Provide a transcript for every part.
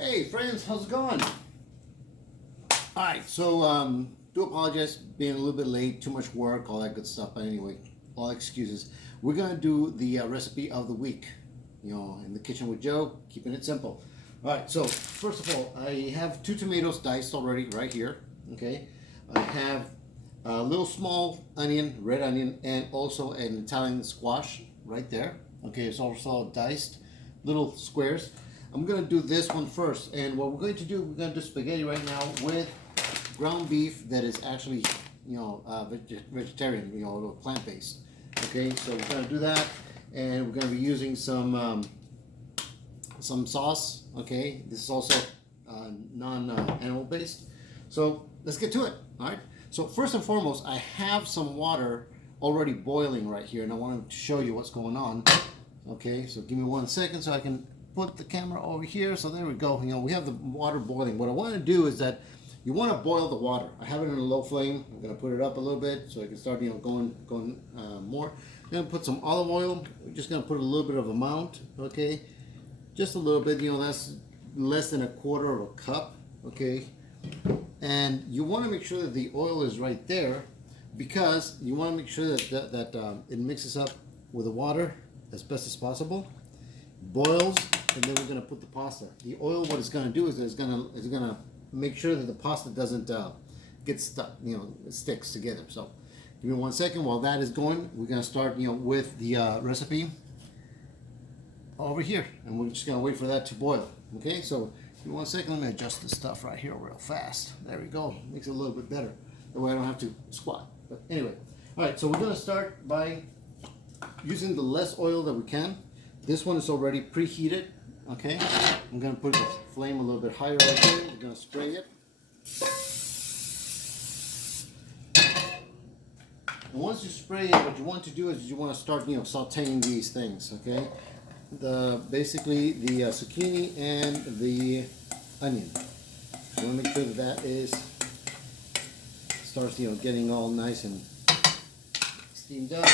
Hey friends, how's it going? Alright, so do apologize being a little bit late, too much work, all that good stuff, but anyway, all excuses. We're gonna do the recipe of the week, in the kitchen with Joe, keeping it simple. Alright, so first of all, I have 2 tomatoes diced already right here, okay? I have a little small onion, red onion, and also an Italian squash right there. Okay, it's also diced, little squares. I'm gonna do this one first, and what we're going to do, we're gonna do spaghetti right now with ground beef that is actually, vegetarian, plant-based. Okay, so we're gonna do that, and we're gonna be using some sauce. Okay, this is also non-animal based. So let's get to it. All right. So first and foremost, I have some water already boiling right here, and I want to show you what's going on. Okay, so give me 1 second so I can put the camera over here. So there we go. We have the water boiling. What I want to do is that you want to boil the water. I have it in a low flame. I'm going to put it up a little bit so I can start, going more. I'm going to put some olive oil. We're just going to put a little bit of amount. Okay, just a little bit. That's less than 1/4 of a cup. Okay, and you want to make sure that the oil is right there, because you want to make sure that it mixes up with the water as best as possible, boils, and then we're going to put the pasta. The oil, what it's going to do is it's going to make sure that the pasta doesn't get stuck, it sticks together. So give me 1 second. While that is going, we're going to start with the recipe over here, and we're just going to wait for that to boil. Okay, so give me 1 second. Let me adjust this stuff right here real fast. There we go. Makes it a little bit better. That way I don't have to squat. But anyway, all right, so we're going to start by using the less oil that we can. This one is already preheated. Okay, I'm going to put the flame a little bit higher right here. We're going to spray it. And once you spray it, what you want to do is you want to start, sauteing these things. Okay, basically the zucchini and the onion. You want to make sure that is starts, getting all nice and steamed up.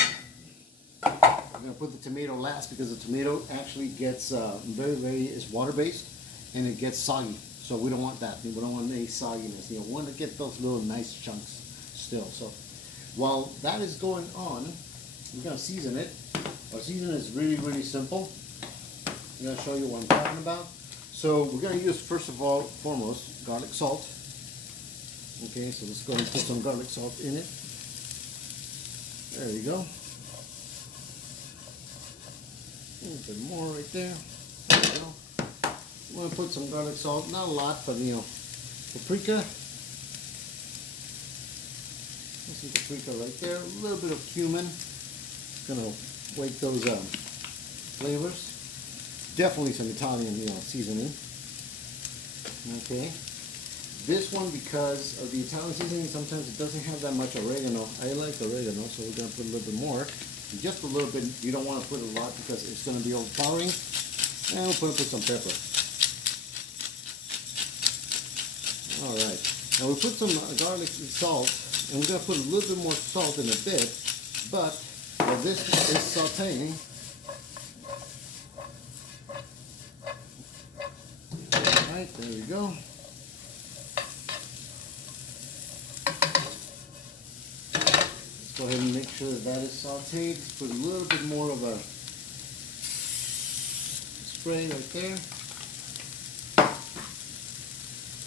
I'm going to put the tomato last because the tomato actually gets is water-based and it gets soggy. So we don't want that. We don't want any sogginess. We want to get those little nice chunks still. So while that is going on, we're going to season it. Our season is really, really simple. I'm going to show you what I'm talking about. So we're going to use, first of all, foremost, garlic salt. Okay, so let's go and put some garlic salt in it. There you go. A little bit more right there. There we go. I'm going to put some garlic salt, not a lot, but paprika. Some paprika right there. A little bit of cumin. Going to wake those flavors. Definitely some Italian, seasoning. Okay. This one, because of the Italian seasoning, sometimes it doesn't have that much oregano. I like oregano, so we're going to put a little bit more. Just a little bit. You don't want to put a lot because it's going to be overpowering. And we'll put some pepper. All right. Now we put some garlic and salt, and we're going to put a little bit more salt in a bit. But while this is sauteing, all right, there we go. Go ahead and make sure that is sauteed. Put a little bit more of a spray right there.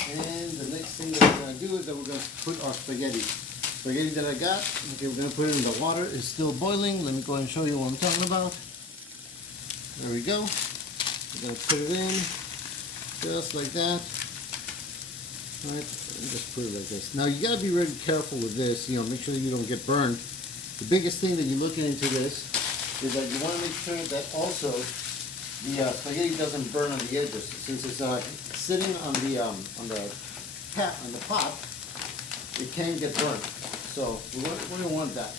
And the next thing that we're going to do is that we're going to put our spaghetti. Spaghetti that I got, okay, we're going to put it in the water. It's still boiling. Let me go ahead and show you what I'm talking about. There we go. We're going to put it in just like that. All right, just put it like this. Now you got to be really careful with this. Make sure that you don't get burned. The biggest thing that you're looking into this is that you want to make sure that also the spaghetti doesn't burn on the edges. Since it's sitting on the pot, it can get burned. So we don't want that.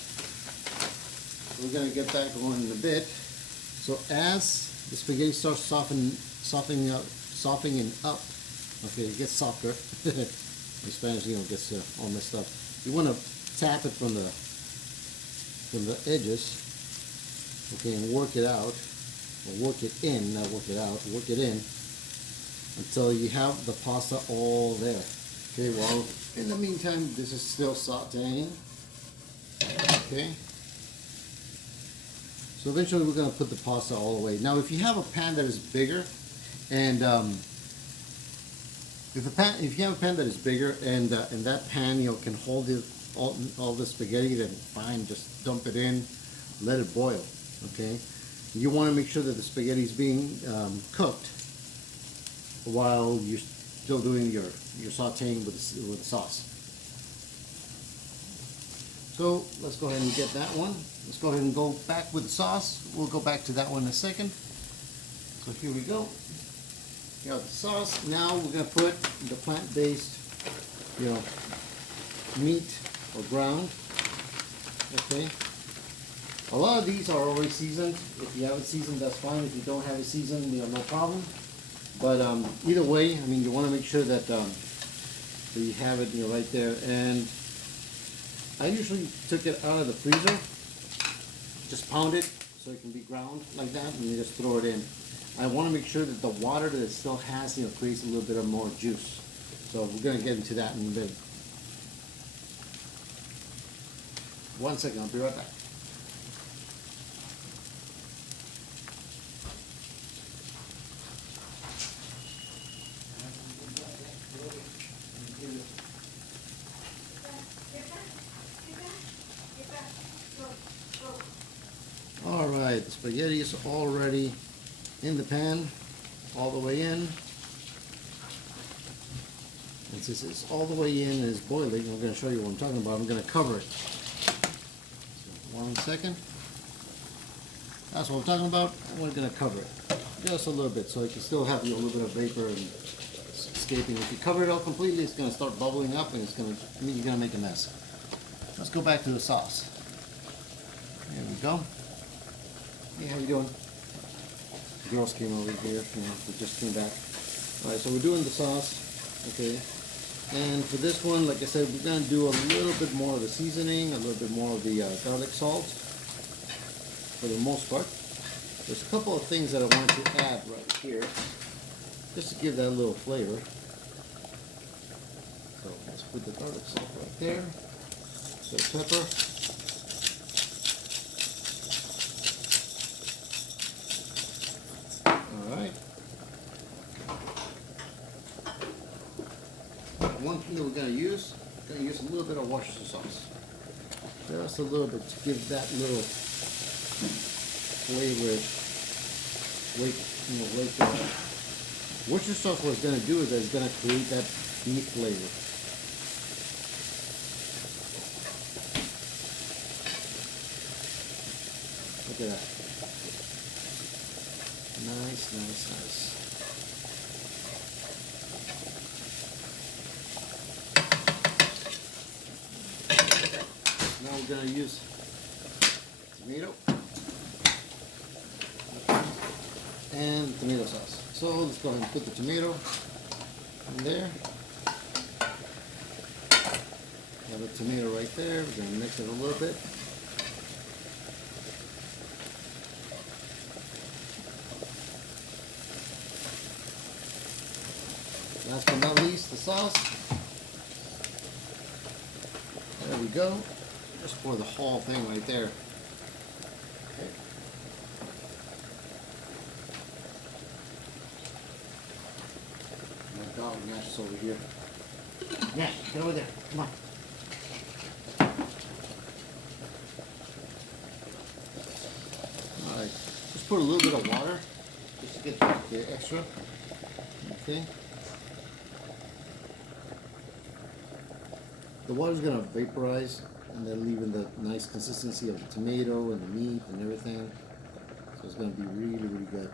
So we're going to get that going in a bit. So as the spaghetti starts softening up. Okay, it gets softer. In Spanish, gets all messed up. You want to tap it from the edges, okay, and work it out, or work it in, not work it out, work it in. until you have the pasta all there. Okay, well, in the meantime, this is still sauteing. Okay. So eventually we're going to put the pasta all the way. Now if you have a pan that is bigger, and if you have a pan that is bigger and that pan can hold all the spaghetti, then fine, just dump it in, let it boil. Okay. You want to make sure that the spaghetti is being cooked while you're still doing your sauteing with the sauce. So let's go ahead and get that one. Let's go ahead and go back with the sauce. We'll go back to that one in a second. So here we go. Got the sauce. Now we're going to put the plant-based, meat or ground. Okay. A lot of these are already seasoned. If you have it seasoned, that's fine. If you don't have it seasoned, no problem. But either way, I mean, you want to make sure that you have it right there. And I usually took it out of the freezer, just pound it so it can be ground like that, and you just throw it in. I want to make sure that the water that it still has, creates a little bit of more juice. So we're going to get into that in a bit. 1 second, I'll be right back. Alright, the spaghetti is already in the pan, all the way in. And since it's all the way in and it's boiling, I'm going to show you what I'm talking about. I'm going to cover it. So 1 second. That's what I'm talking about. We're going to cover it just a little bit so it can still have a little bit of vapor and escaping. If you cover it all completely, it's going to start bubbling up and you're going to make a mess. Let's go back to the sauce. There we go. Hey, how you doing? The girls came over here, they just came back. Alright, so we're doing the sauce, okay. And for this one, like I said, we're going to do a little bit more of the seasoning, a little bit more of the garlic salt, for the most part. There's a couple of things that I want to add right here, just to give that a little flavor. So let's put the garlic salt right there, the pepper. One thing that we're going to use a little bit of Worcestershire sauce. Just a little bit to give that little flavor. Worcestershire sauce, what it's going to do is that it's going to create that beef flavor. Look at that. Nice, nice, nice. Now we're going to use tomato and tomato sauce. So let's go ahead and put the tomato in there. Have a tomato right there. We're going to mix it a little bit. Last but not least, the sauce. There we go. Just pour the whole thing right there. Okay. My dog Nash is over here. Nash, get over there. Come on. Alright. Just put a little bit of water just to get the extra. Okay. The water is going to vaporize and then leaving the nice consistency of the tomato and the meat and everything. So it's going to be really, really good.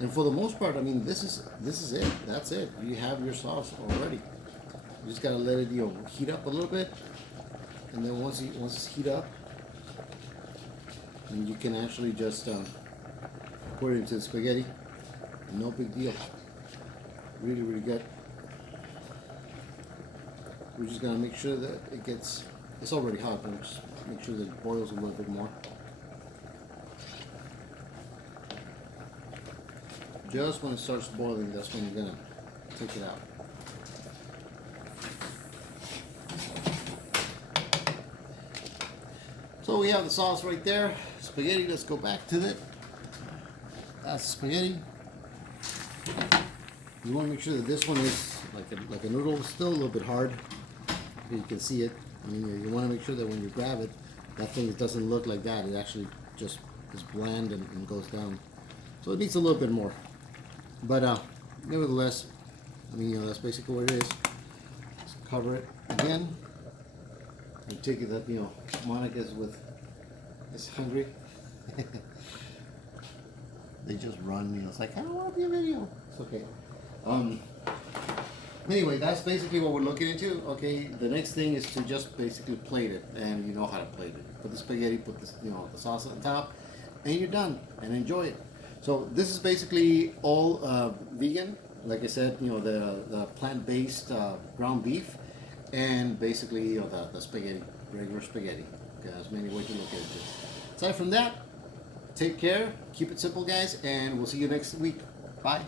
And for the most part, I mean, this is it. That's it. You have your sauce already. You just got to let it heat up a little bit, and then once it's heat up, and you can actually just pour it into the spaghetti. No big deal. Really, really good. We're just gonna make sure that it's already hot, but just make sure that it boils a little bit more. Just when it starts boiling, that's when you're gonna take it out. So we have the sauce right there. Spaghetti, let's go back to it. That's spaghetti. You want to make sure that this one is like a noodle, still a little bit hard. You can see it. I mean, you want to make sure that when you grab it, that thing doesn't look like that. It actually just is bland and goes down. So it needs a little bit more. But nevertheless, I mean, that's basically what it is. Let's cover it again. I take it that, Monica is hungry. They just run, it's like, I don't want to be a video. It's okay. Anyway, that's basically what we're looking into. Okay, the next thing is to just basically plate it, and you know how to plate it. Put the spaghetti, put this, the sauce on top, and you're done. And enjoy it. So this is basically all vegan. Like I said, the plant-based ground beef, and basically the spaghetti, regular spaghetti. Okay, there's many ways to look at it. Aside from that, take care, keep it simple, guys, and we'll see you next week. Bye.